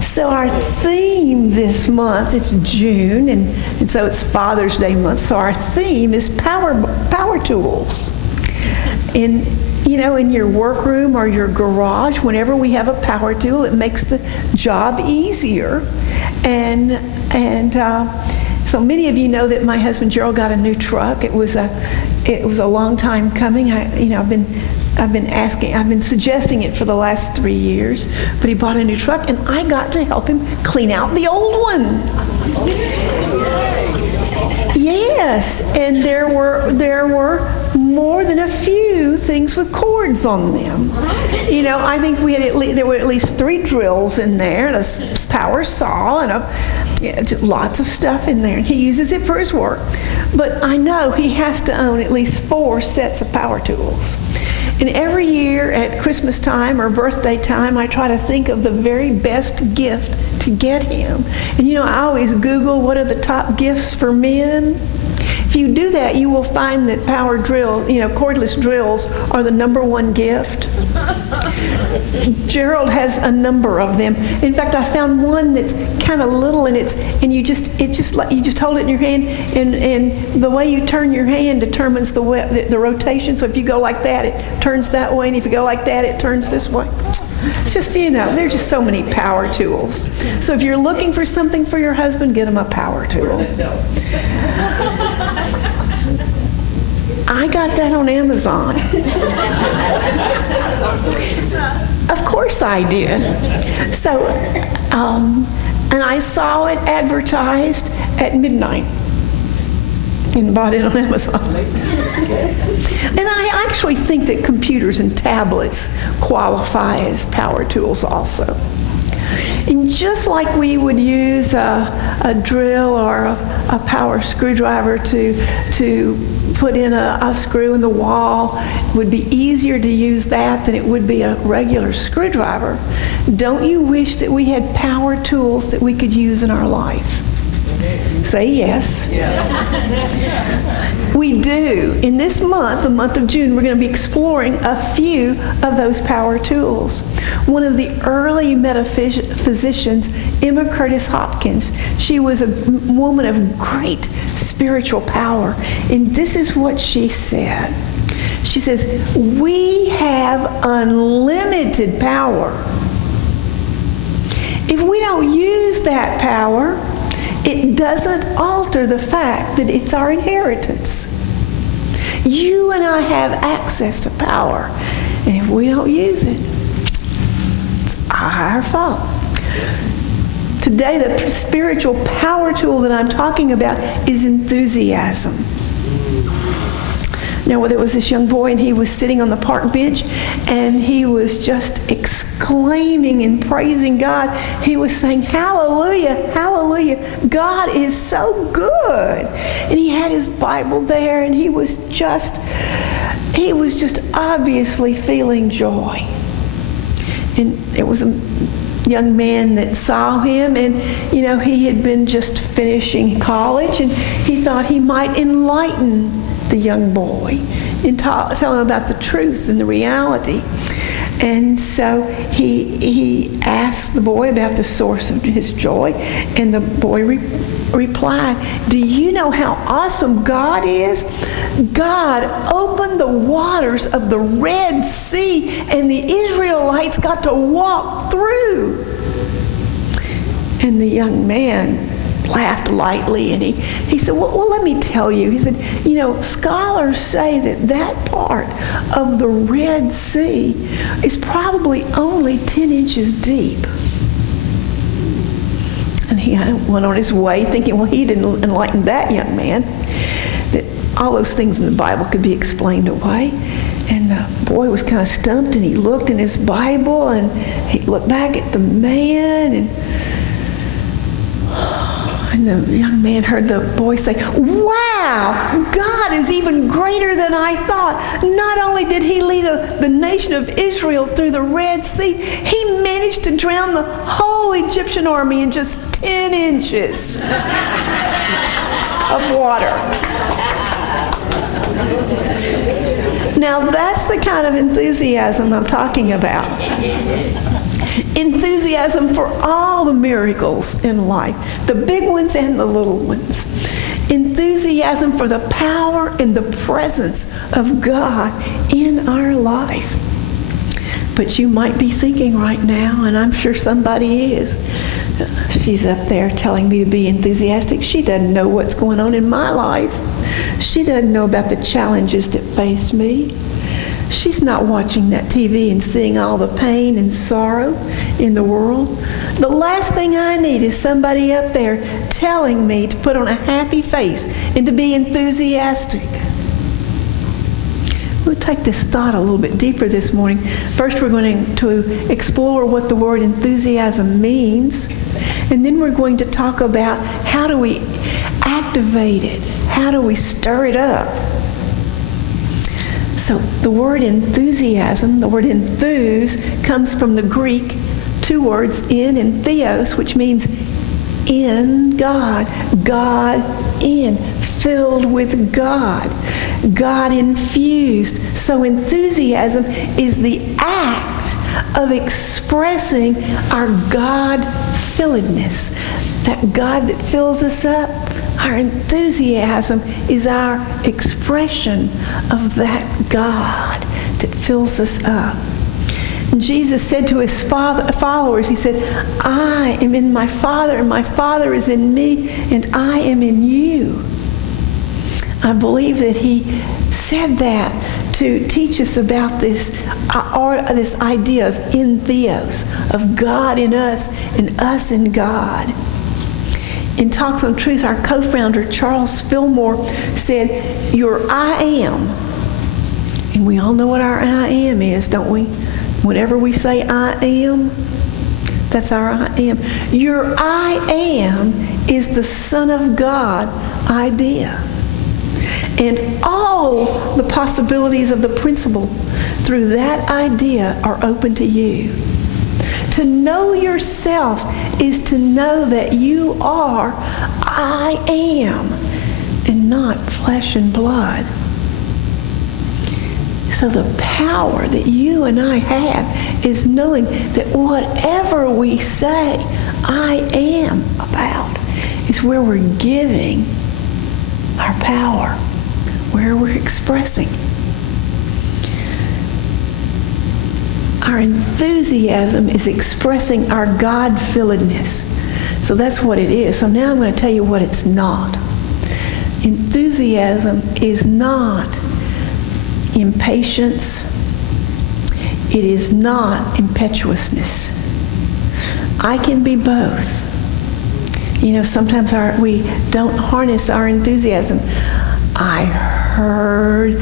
So our theme this month, it's June, and so it's Father's Day month, so our theme is power tools. And in your workroom or your garage, whenever we have a power tool, it makes the job easier. And so many of you know that my husband Gerald got a new truck. It was a long time coming. I've been suggesting it for the last 3 years, but he bought a new truck, and I got to help him clean out the old one. Yes, and there were more than a few things with cords on them. I think there were at least 3 drills in there, and a power saw, and lots of stuff in there. He uses it for his work. But I know he has to own at least 4 sets of power tools. And every year at Christmas time or birthday time, I try to think of the very best gift to get him. And I always Google what are the top gifts for men. If you do that, you will find that power drill, cordless drills are the #1 gift. Gerald has a number of them. In fact, I found one that's kind of little, and you just hold it in your hand, and the way you turn your hand determines the rotation. So if you go like that, it turns that way, and if you go like that, it turns this way. It's just, there's just so many power tools. So if you're looking for something for your husband, get him a power tool. I got that on Amazon. Of course I did. So, and I saw it advertised at midnight and bought it on Amazon. And I actually think that computers and tablets qualify as power tools also. And just like we would use a drill or a power screwdriver to put in a screw in the wall, it would be easier to use that than it would be a regular screwdriver. Don't you wish that we had power tools that we could use in our life? Say yes. We do. In this month, the month of June, we're going to be exploring a few of those power tools. One of the early metaphysicians, Emma Curtis Hopkins, she was a woman of great spiritual power. And this is what she said. She says, "We have unlimited power. If we don't use that power, it doesn't alter the fact that it's our inheritance. You and I have access to power, and if we don't use it, it's our fault." Today, the spiritual power tool that I'm talking about is enthusiasm. Now, there was this young boy, and he was sitting on the park bench, and he was just exclaiming and praising God. He was saying, "Hallelujah, hallelujah, God is so good." And he had his Bible there, and he was just obviously feeling joy. And there was a young man that saw him, and he had been just finishing college, and he thought he might enlighten the young boy and tell him about the truth and the reality. And so he asked the boy about the source of his joy, and the boy replied, "Do you know how awesome God is? God opened the waters of the Red Sea, and the Israelites got to walk through." And the young man laughed lightly, and he said, well, let me tell you. He said, scholars say that part of the Red Sea is probably only 10 inches deep. And he went on his way thinking, well, he didn't enlighten that young man, that all those things in the Bible could be explained away. And the boy was kind of stumped, and he looked in his Bible, and he looked back at the man, and the young man heard the boy say, "Wow, God is even greater than I thought. Not only did he lead the nation of Israel through the Red Sea, he managed to drown the whole Egyptian army in just 10 inches of water." Now that's the kind of enthusiasm I'm talking about. Enthusiasm for all the miracles in life, the big ones and the little ones. Enthusiasm for the power and the presence of God in our life. But you might be thinking right now, and I'm sure somebody is, she's up there telling me to be enthusiastic. She doesn't know what's going on in my life. She doesn't know about the challenges that face me. She's not watching that TV and seeing all the pain and sorrow in the world. The last thing I need is somebody up there telling me to put on a happy face and to be enthusiastic. We'll take this thought a little bit deeper this morning. First, we're going to explore what the word enthusiasm means, and then we're going to talk about how do we activate it? How do we stir it up? So the word enthusiasm, the word enthuse, comes from the Greek two words, in and theos, which means in God, God in, filled with God, God infused. So enthusiasm is the act of expressing our God-filledness, that God that fills us up. Our enthusiasm is our expression of that God that fills us up. And Jesus said to his followers, he said, I am in my Father, and my Father is in me, and I am in you. I believe that he said that to teach us about this idea of entheos, of God in us and us in God. In Talks on Truth, our co-founder, Charles Fillmore, said, your I am. And we all know what our I am is, don't we? Whenever we say I am, that's our I am. Your I am is the Son of God idea. And all the possibilities of the principle through that idea are open to you. To know yourself is to know that you are I am and not flesh and blood. So the power that you and I have is knowing that whatever we say I am about is where we're giving our power, where we're expressing. Our enthusiasm is expressing our God-filledness. So that's what it is. So now I'm going to tell you what it's not. Enthusiasm is not impatience. It is not impetuousness. I can be both. You know, sometimes we don't harness our enthusiasm. I heard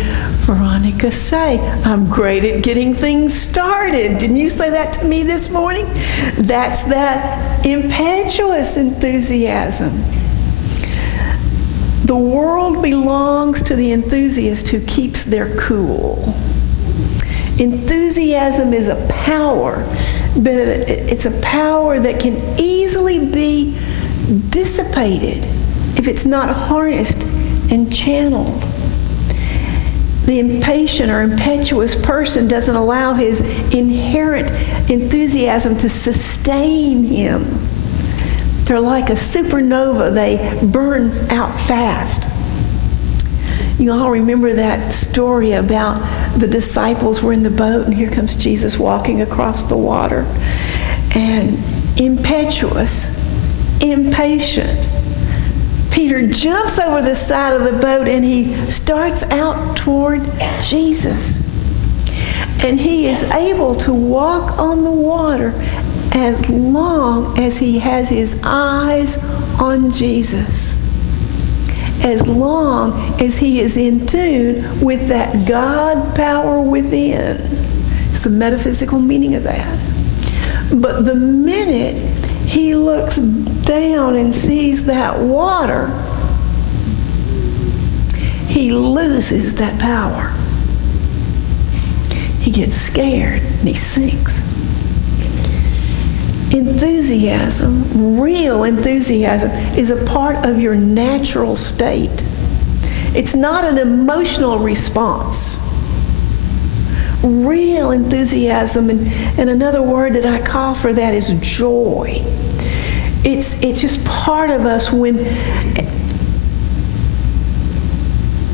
Veronica say, I'm great at getting things started. Didn't you say that to me this morning? That's that impetuous enthusiasm. The world belongs to the enthusiast who keeps their cool. Enthusiasm is a power, but it's a power that can easily be dissipated if it's not harnessed and channeled. The impatient or impetuous person doesn't allow his inherent enthusiasm to sustain him. They're like a supernova. They burn out fast. You all remember that story about the disciples were in the boat, and here comes Jesus walking across the water. And impetuous, impatient, Peter jumps over the side of the boat and he starts out toward Jesus. And he is able to walk on the water as long as he has his eyes on Jesus. As long as he is in tune with that God power within. It's the metaphysical meaning of that. But the minute he looks down and sees that water, he loses that power. He gets scared and he sinks. Enthusiasm, real enthusiasm, is a part of your natural state. It's not an emotional response. real enthusiasm, and another word that I call for that is joy. It's just part of us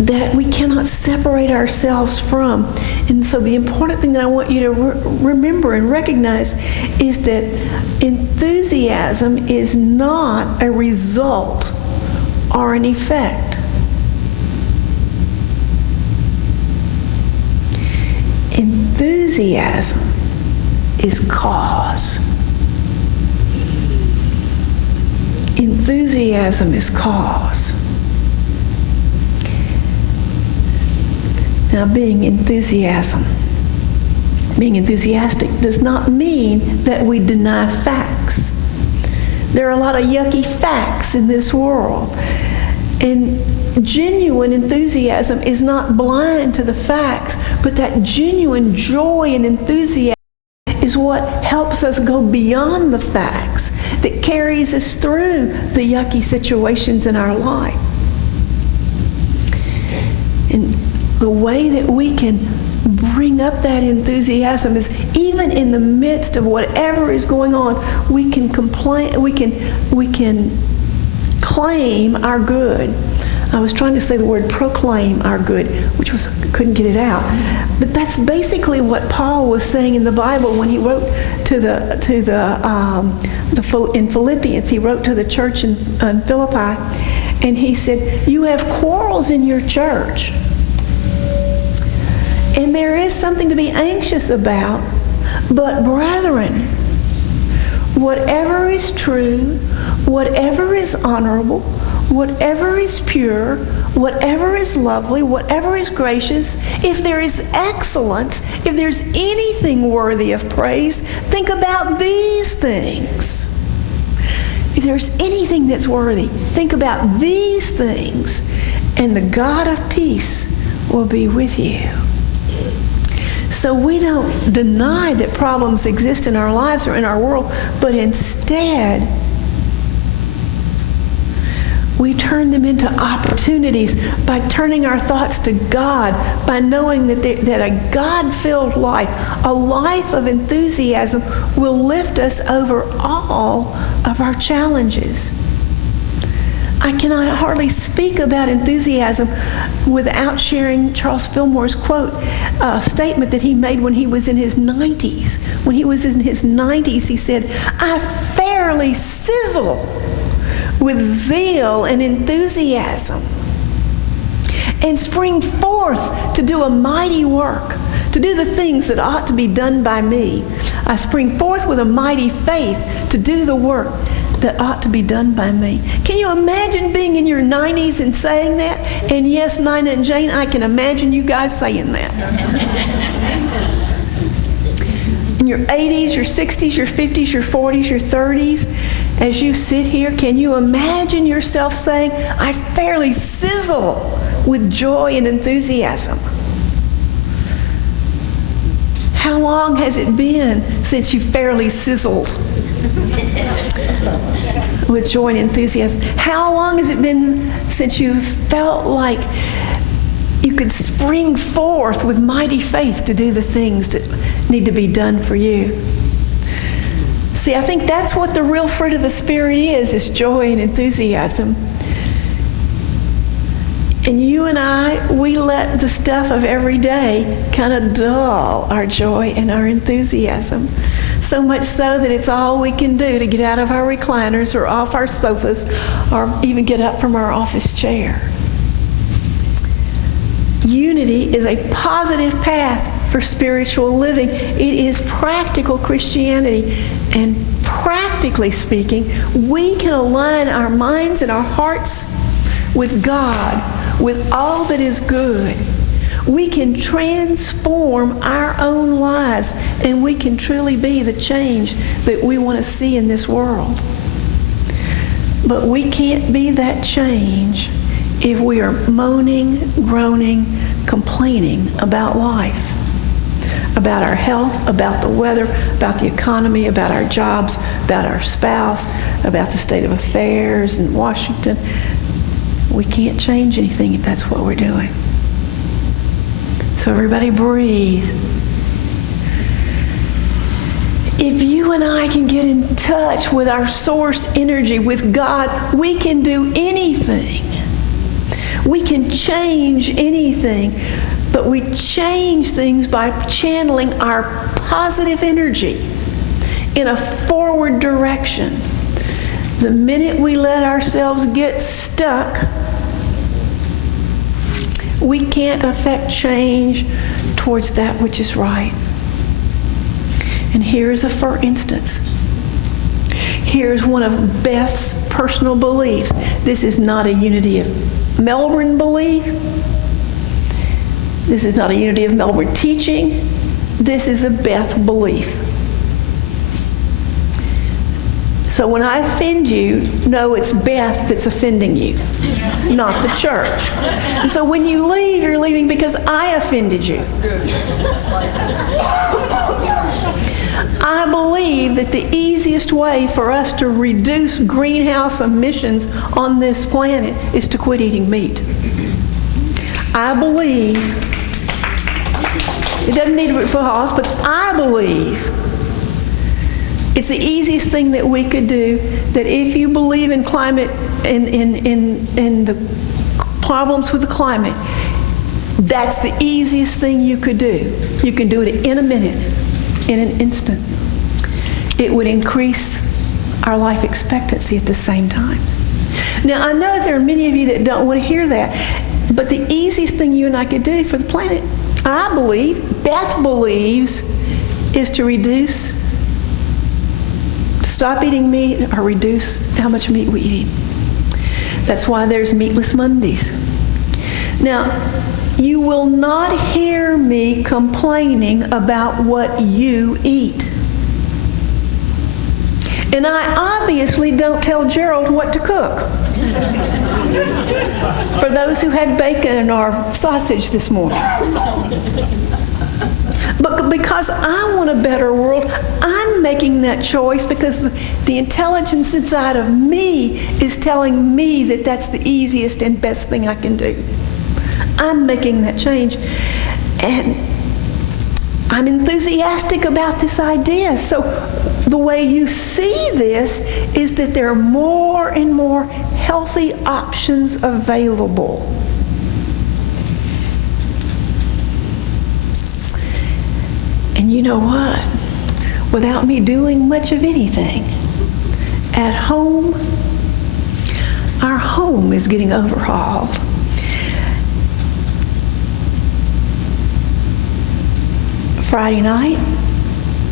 that we cannot separate ourselves from. And so the important thing that I want you to remember and recognize is that enthusiasm is not a result or an effect. Enthusiasm is cause. Enthusiasm is cause. Now, being enthusiastic does not mean that we deny facts. There are a lot of yucky facts in this world. And genuine enthusiasm is not blind to the facts, but that genuine joy and enthusiasm is what helps us go beyond the facts, that carries us through the yucky situations in our life. And the way that we can bring up that enthusiasm is even in the midst of whatever is going on, we can claim our good. I was trying to say the word proclaim our good, couldn't get it out. But that's basically what Paul was saying in the Bible when he wrote in Philippians. He wrote to the church in Philippi, and he said, "You have quarrels in your church. And there is something to be anxious about, but brethren, whatever is true, whatever is honorable, whatever is pure, whatever is lovely, whatever is gracious, if there is excellence, if there's anything worthy of praise, think about these things." If there's anything that's worthy, think about these things, and the God of peace will be with you. So we don't deny that problems exist in our lives or in our world, but instead, we turn them into opportunities by turning our thoughts to God, by knowing that a God-filled life, a life of enthusiasm, will lift us over all of our challenges. I cannot hardly speak about enthusiasm without sharing Charles Fillmore's statement that he made when he was in his 90s. When he was in his 90s, he said, "I fairly sizzle with zeal and enthusiasm and spring forth to do a mighty work, to do the things that ought to be done by me. I spring forth with a mighty faith to do the work that ought to be done by me." Can you imagine being in your 90s and saying that? And yes, Nina and Jane, I can imagine you guys saying that. In your 80s, your 60s, your 50s, your 40s, your 30s, as you sit here, can you imagine yourself saying, "I fairly sizzle with joy and enthusiasm"? How long has it been since you fairly sizzled with joy and enthusiasm? How long has it been since you felt like you could spring forth with mighty faith to do the things that need to be done for you? See, I think that's what the real fruit of the Spirit is joy and enthusiasm. And you and I, we let the stuff of every day kind of dull our joy and our enthusiasm. So much so that it's all we can do to get out of our recliners or off our sofas or even get up from our office chair. Unity is a positive path for spiritual living. It is practical Christianity. And practically speaking, we can align our minds and our hearts with God, with all that is good. We can transform our own lives, and we can truly be the change that we want to see in this world. But we can't be that change if we are moaning, groaning, complaining about life, about our health, about the weather, about the economy, about our jobs, about our spouse, about the state of affairs in Washington. We can't change anything if that's what we're doing. So everybody breathe If you and I can get in touch with our source energy, with God, we can do anything. We can change anything. But we change things by channeling our positive energy in a forward direction. The minute we let ourselves get stuck, we can't affect change towards that which is right. And here's a for instance. Here's one of Beth's personal beliefs. This is not a Unity of Melbourne belief. This is not a Unity of Melbourne teaching. This is a Beth belief. So when I offend you, know it's Beth that's offending you, not the church. And so when you leave, you're leaving because I offended you. I believe that the easiest way for us to reduce greenhouse emissions on this planet is to quit eating meat. I believe, it doesn't need to be pause, but I believe it's the easiest thing that we could do, that if you believe in climate, in the problems with the climate, that's the easiest thing you could do. You can do it in a minute, in an instant. It would increase our life expectancy at the same time. Now, I know there are many of you that don't want to hear that, but the easiest thing you and I could do for the planet, I believe, Beth believes, is to reduce, to stop eating meat or reduce how much meat we eat. That's why there's Meatless Mondays. Now, you will not hear me complaining about what you eat. And I obviously don't tell Gerald what to cook. For those who had bacon or sausage this morning. But because I want a better world, I'm making that choice because the intelligence inside of me is telling me that that's the easiest and best thing I can do. I'm making that change. And I'm enthusiastic about this idea. So the way you see this is that there are more and more healthy options available. And you know what? Without me doing much of anything, at home, our home is getting overhauled. Friday night,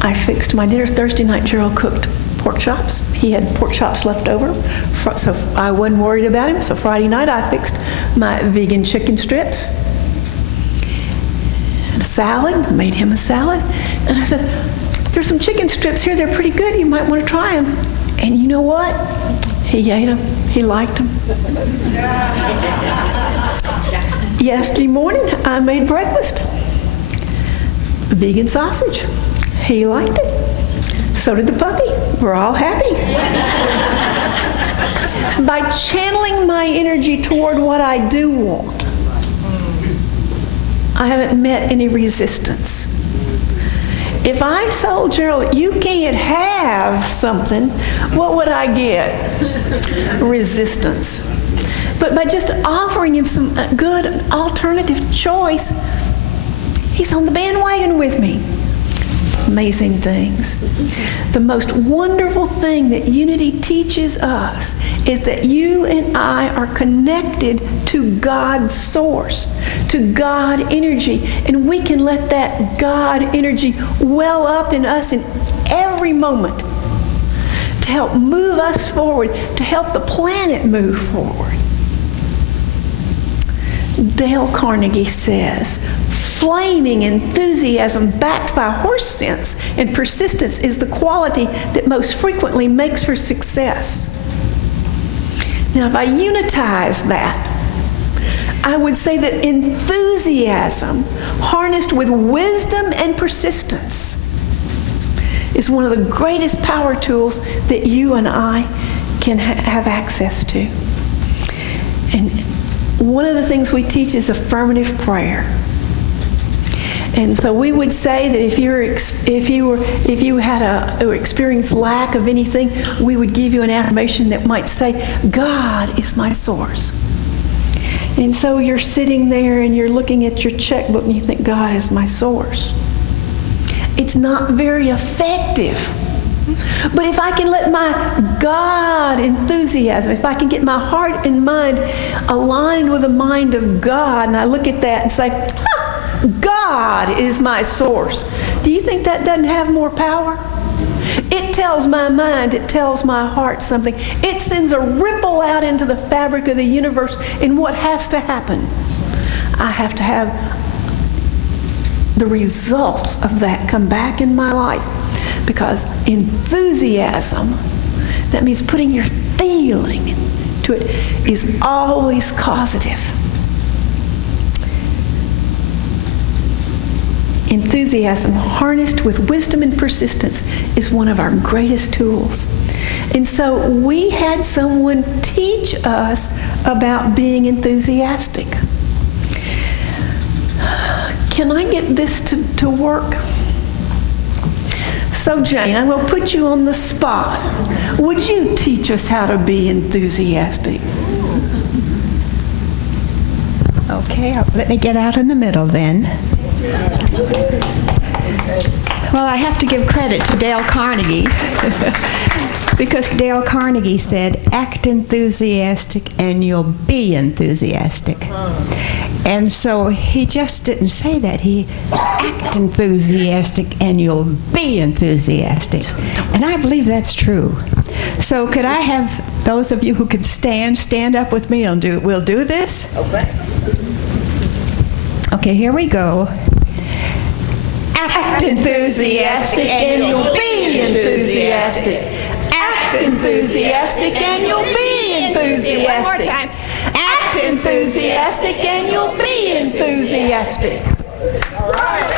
I fixed my dinner. Thursday night, Gerald cooked pork chops. He had pork chops left over, so I wasn't worried about him. So Friday night, I fixed my vegan chicken strips and a salad, made him a salad. And I said, there's some chicken strips here. They're pretty good. You might want to try them. And you know what? He ate them. He liked them. Yesterday morning, I made breakfast. Vegan sausage. He liked it. So did the puppy. We're all happy. By channeling my energy toward what I do want, I haven't met any resistance. If I told Gerald, you can't have something, what would I get? Resistance. But by just offering him some good alternative choice, he's on the bandwagon with me. Amazing things. The most wonderful thing that Unity teaches us is that you and I are connected to God's source, to God energy, and we can let that God energy well up in us in every moment to help move us forward, to help the planet move forward. Dale Carnegie says, flaming enthusiasm backed by horse sense and persistence is the quality that most frequently makes for success. Now, if I unitize that, I would say that enthusiasm harnessed with wisdom and persistence is one of the greatest power tools that you and I can have access to. And one of the things we teach is affirmative prayer. And so we would say that if you had experienced lack of anything, we would give you an affirmation that might say, God is my source. And so you're sitting there and you're looking at your checkbook and you think, God is my source. It's not very effective. But if I can let my God enthusiasm, if I can get my heart and mind aligned with the mind of God, and I look at that and say, God is my source. Do you think that doesn't have more power? It tells my mind, it tells my heart something. It sends a ripple out into the fabric of the universe, and what has to happen? I have to have the results of that come back in my life. Because enthusiasm, that means putting your feeling to it, is always causative. Enthusiasm harnessed with wisdom and persistence is one of our greatest tools. And so we had someone teach us about being enthusiastic. Can I get this to work? So Jane, I'm going to put you on the spot. Would you teach us how to be enthusiastic? Okay, let me get out in the middle then. Well, I have to give credit to Dale Carnegie because Dale Carnegie said, act enthusiastic and you'll be enthusiastic. And so he just didn't say that. He act enthusiastic and you'll be enthusiastic. And I believe that's true. So could I have those of you who can stand up with me and we'll do this? Okay, here we go. Act enthusiastic and you'll be enthusiastic. Act enthusiastic and you'll be enthusiastic. One more time. Act enthusiastic and you'll be enthusiastic. All right.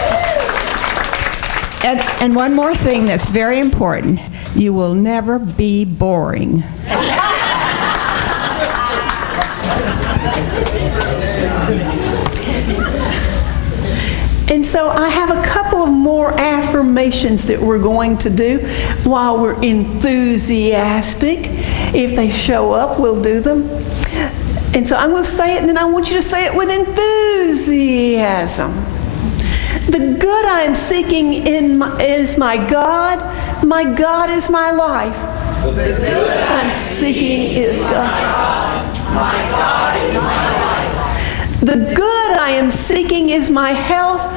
And one more thing that's very important. You will never be boring. And so I have a couple of more affirmations that we're going to do while we're enthusiastic. If they show up, we'll do them. And so I'm going to say it, and then I want you to say it with enthusiasm. The good I'm seeking is my God. My God is my life. The good I'm seeking is God. My God is my life. The good I am seeking is my health.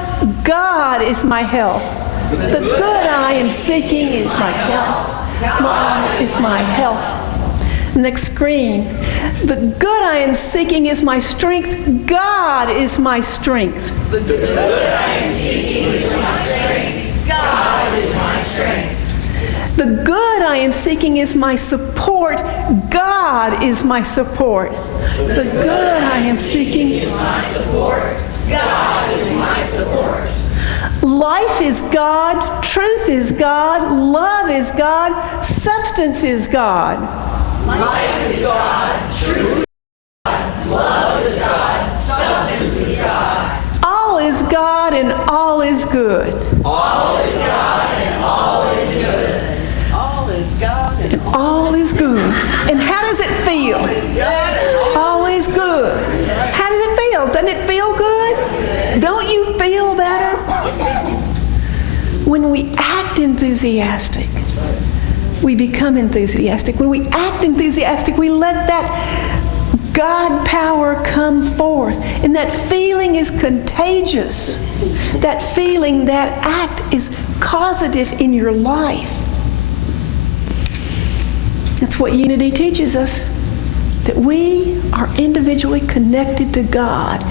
God is my health. The good I am seeking is my health. God is my health. Next screen. The good I am seeking is my strength. God is my strength. The good I am seeking is my strength. God is my strength. The good I am seeking is my support. God is my support. The good I am seeking is my support. God is my support. Life is God. Truth is God. Love is God. Substance is God. Life is God. Truth is God. Love is God. Substance is God. All is God and all is good. All is God and all is good. All is God and all is good. And how does it feel? All is good. How does it feel? Doesn't it feel good? Don't you feel better? When we act enthusiastic, we become enthusiastic. When we act enthusiastic, we let that God power come forth. And that feeling is contagious. That feeling, that act is causative in your life. That's what unity teaches us, that we are individually connected to God.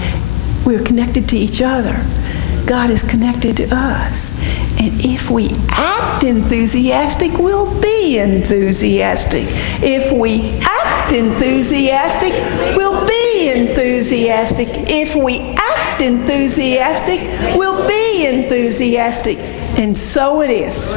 We're connected to each other. God is connected to us. And if we act enthusiastic, we'll be enthusiastic. If we act enthusiastic, we'll be enthusiastic. If we act enthusiastic, we'll be enthusiastic. And so it is.